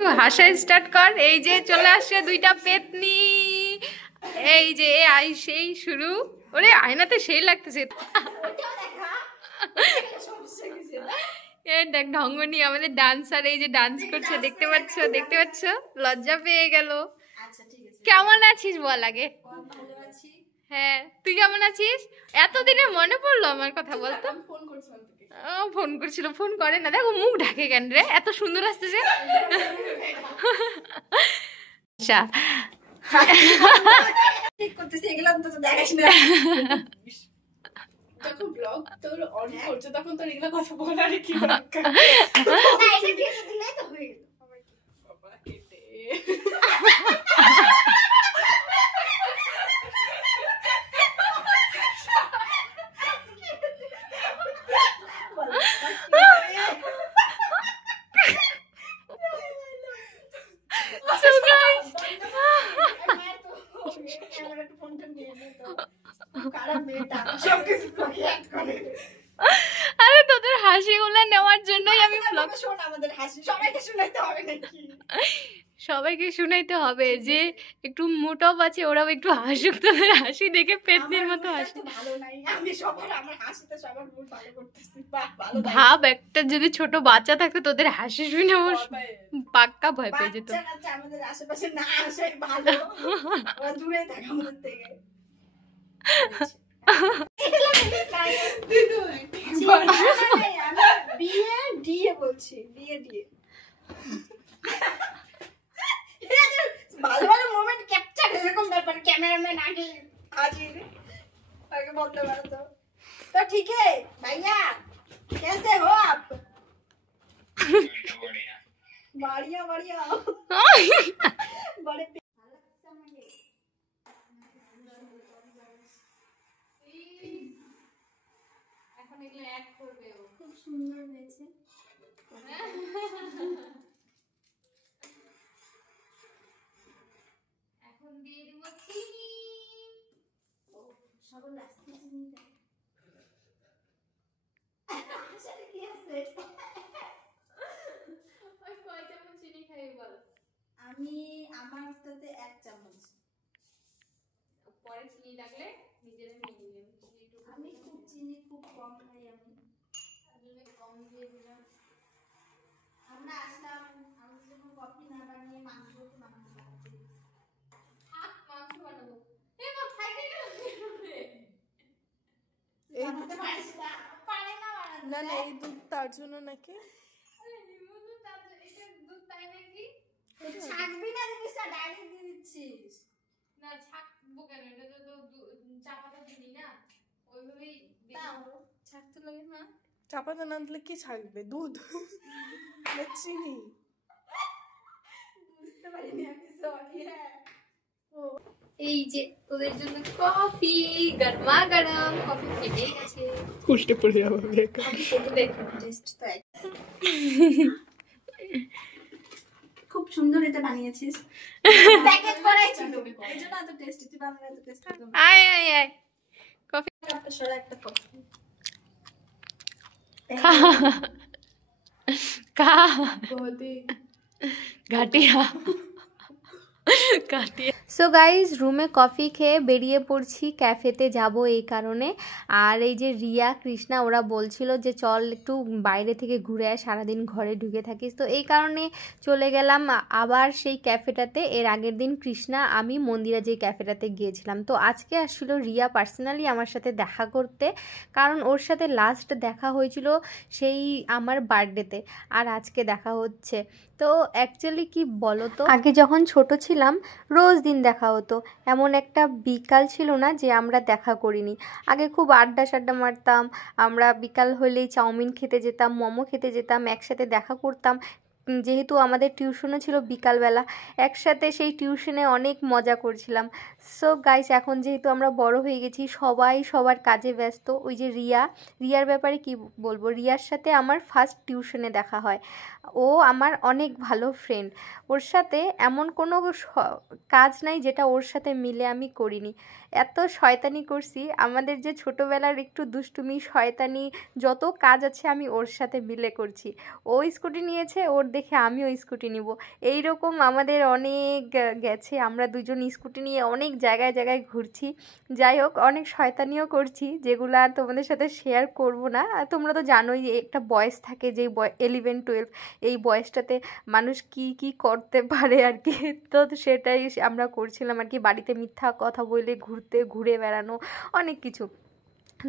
হাসা স্টার্ট কর। এই যে চলে আসছে দুইটা পেতনি, এই যে সেই শুরু। ওরে আয়নাতে সেই লাগতেছে। দেখ ঢঙ্গনি আমাদের ডান্সার, এই যে ডান্স করছে, দেখতে পাচ্ছ দেখতে পাচ্ছ, লজ্জা পেয়ে গেল। কেমন আছিস বল আগে। হ্যাঁ তুই কেমন আছিস? এতদিনে মনে পড়লো আমার কথা, বলতো। ফোন করছিল, ফোন করে না, দেখো মুখ ঢাকে কেন রে, এত সুন্দর আসতেছে। আচ্ছা যখন ব্লগ তোর অন করছে তখন তোর এগুলা কথা বলার কি দরকার? বাবা কেটে আরে তোদের হাসিগুলো নেওয়ার জন্যই আমি ব্লগ। আমাদের হাসি সবাইকে শুনাইতে হবে নাকি? সবাইকে শুনাইতে হবে যে একটু মোটপ আছে, ওরাও একটু হাসুক। তোদের হাসি দেখে পেতনির মতো হাসি। ভালো নাই, আমি সবার আমার হাসিতে সবার মুড ভালো করতেছি। ভালো ভাব একটা যদি ছোট বাচ্চা থাকতো তোদের হাসি শুনে পাক্কা ভয় পেয়ে যেত। আমাদের আশেপাশে না আসাই ভালো, ওরা দূরে থাকে আমাদের থেকে। বিয়ে দিয়ে বলছি, বিয়ে দিয়ে ভালো ভালো মোমেন্ট ক্যাপচার, এরকম ব্যাপার। ক্যামেরাম্যান আগে हाजिर आगे बोलते बारे तो ठीक है भैया, कैसे हो आप? बढ़िया बढ़िया बड़े এখন এগুলো অ্যাড করবে, ও খুব সুন্দর হয়েছে। এখন দিয়ে দিব চিনি। ও সব লাস্টে চিনি দেয়। আসলে কি আছে? ওই কয় চামচ চিনি খাই বল? আমি আমারটাতে 1 চামচ। পরে চিনি লাগলে নিজেরা নিয়ে নেবেন। আমি খুব চিনি খুব কম খাই, আমি আসলে কম দিয়ে দিলাম। আমরা আসলাম, আমরা যখন কফি না বানিয়ে মাংস বানাবো, মাংস বানাবো। এই তো খাইতে গেল না না, এই দুধ তার জন্য নাকি? আরে হিমু দুধ তার জন্য, এটা দুধ তাই নাকি? ছাকবি না জিনিসটা, ডাইরেক্ট দিয়ে দিচ্ছিস। না ছাকবো কেন, এটা তো চা পাতা দিই না, ওইভাবেই দাও। ছাকতে লাগে না? চা পাতা না দিলে কি ছাকবে? দুধ না চিনি? বুঝতে পারিনি আমি, সরি। হ্যাঁ এই যে তোদের জন্য কফি, গরমা গরম কফি ফেটে গেছে, উল্টে পড়ে যাবে। কফি ফেটে দেখো, টেস্ট তো খুব সুন্দর এটা বানিয়েছিস, প্যাকেট করাই ছিল এইজন্য এত টেস্টি। তুই বানালে এত টেস্টি। আয় আয় আয় কফি একটা সরা, একটা কফি খা খা বৌদি ঘাটিয়া। সো গাইজ রুমে কফি খেয়ে বেরিয়ে পড়ছি, ক্যাফেতে যাব এই কারণে। আর এই যে রিয়া কৃষ্ণা ওরা বলছিল যে চল একটু বাইরে থেকে ঘুরে আয়, সারাদিন ঘরে ঢুকে থাকিস, তো এই কারণে চলে গেলাম আবার সেই ক্যাফেটাতে। এর আগের দিন কৃষ্ণা আমি মন্দিরা যে ক্যাফেটাতে গিয়েছিলাম, তো আজকে আসছিল রিয়া পার্সোনালি আমার সাথে দেখা করতে, কারণ ওর সাথে লাস্ট দেখা হয়েছিল সেই আমার বার্থডেতে, আর আজকে দেখা হচ্ছে। তো অ্যাকচুয়ালি কি বলো তো, আগে যখন ছোট ছিলাম রোজ দিন দেখা হতো, এমন একটা বিকাল ছিল না যে আমরা দেখা করিনি। আগে খুব আড্ডা সাড্ডা মারতাম আমরা, বিকাল হলেই চাউমিন খেতে যেতাম, মোমো খেতে যেতাম, একসাথে দেখা করতাম। যেহেতু আমাদের টিউশনও ছিল বিকালবেলা, একসাথে সেই টিউশনে অনেক মজা করছিলাম। সো গাইস এখন যেহেতু আমরা বড় হয়ে গেছি, সবাই সবার কাজে ব্যস্ত। ওই যে রিয়ার ব্যাপারে কি বলবো, রিয়ার সাথে আমার ফার্স্ট টিউশনে দেখা হয়। ও আমার অনেক ভালো ফ্রেন্ড, ওর সাথে এমন কোনো কাজ নাই যেটা ওর সাথে মিলে আমি করিনি। এত শয়তানি করছি, আমাদের যে ছোটোবেলার একটু দুষ্টুমি শয়তানি যত কাজ আছে আমি ওর সাথে মিলে করছি। ও স্কুটি নিয়েছে, ওর দেখে আমিও স্কুটি নিব। এইরকম আমাদের অনেক গেছে, আমরা দুজন স্কুটি নিয়ে অনেক জায়গায় জায়গায় ঘুরছি। যাই হোক, অনেক শয়তানিও করছি, যেগুলো আর তোমাদের সাথে শেয়ার করব না। আর তোমরা তো জানোই যে একটা বয়স থাকে, যে 11-12, এই বয়সটাতে মানুষ কি কি করতে পারে আর কি। তো সেটাই আমরা করছিলাম আর কি, বাড়িতে মিথ্যা কথা বলে ঘুরে বেড়ানো, অনেক কিছু।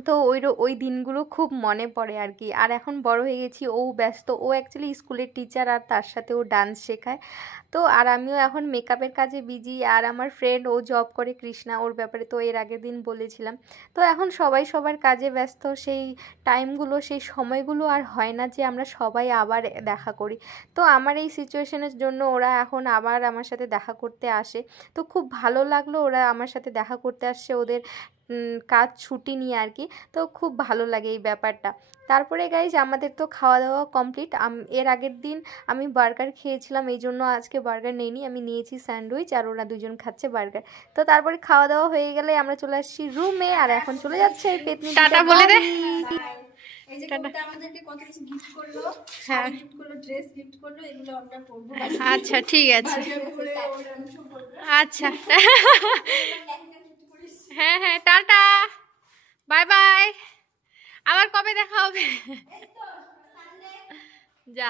তো ওই দিনগুলো খুব মনে পড়ে আর কি। আর এখন বড় হয়ে গেছি, ও ব্যস্ত, ও অ্যাকচুয়ালি স্কুলের টিচার, আর তার সাথে ও ডান্স শেখায়। তো আর আমিও এখন মেকআপের কাজে বিজি। আর আমার ফ্রেন্ড, ও জব করে, কৃষ্ণা, ওর ব্যাপারে তো এর আগের দিন বলেছিলাম। তো এখন সবাই সবার কাজে ব্যস্ত, সেই টাইমগুলো, সেই সময়গুলো আর হয় না যে আমরা সবাই আবার দেখা করি। তো আমার এই সিচুয়েশনের জন্য ওরা এখন আবার আমার সাথে দেখা করতে আসে। তো খুব ভালো লাগলো, ওরা আমার সাথে দেখা করতে আসছে, ওদের কাজ ছুটি নিয়ে আর কি। তো খুব ভালো লাগে এই ব্যাপারটা। তারপরে গাইজ আমাদের তো খাওয়া দাওয়া কমপ্লিট। এর আগের দিন আমি বার্গার খেয়েছিলাম, এই জন্য আজকে বার্গার নেইনি, আমি নিয়েছি স্যান্ডউইচ, আর ওরা দুজন খাচ্ছে বার্গার। তো তারপরে খাওয়া দাওয়া হয়ে গেলে আমরা চলে আসছি রুমে। আর এখন চলে যাচ্ছে এই পেতনি টাটা বলে দে। এই যে কবিতা আমাদেরকে কত কিছু গিফট করলো, হ্যাঁ, শাড়ি গিফট করলো, ড্রেস গিফট করলো, এগুলো আমরা পরবো। আচ্ছা ঠিক আছে, আচ্ছা হ্যাঁ হ্যাঁ, টাটা, বাই বাই, আবার কবে দেখা হবে? যা।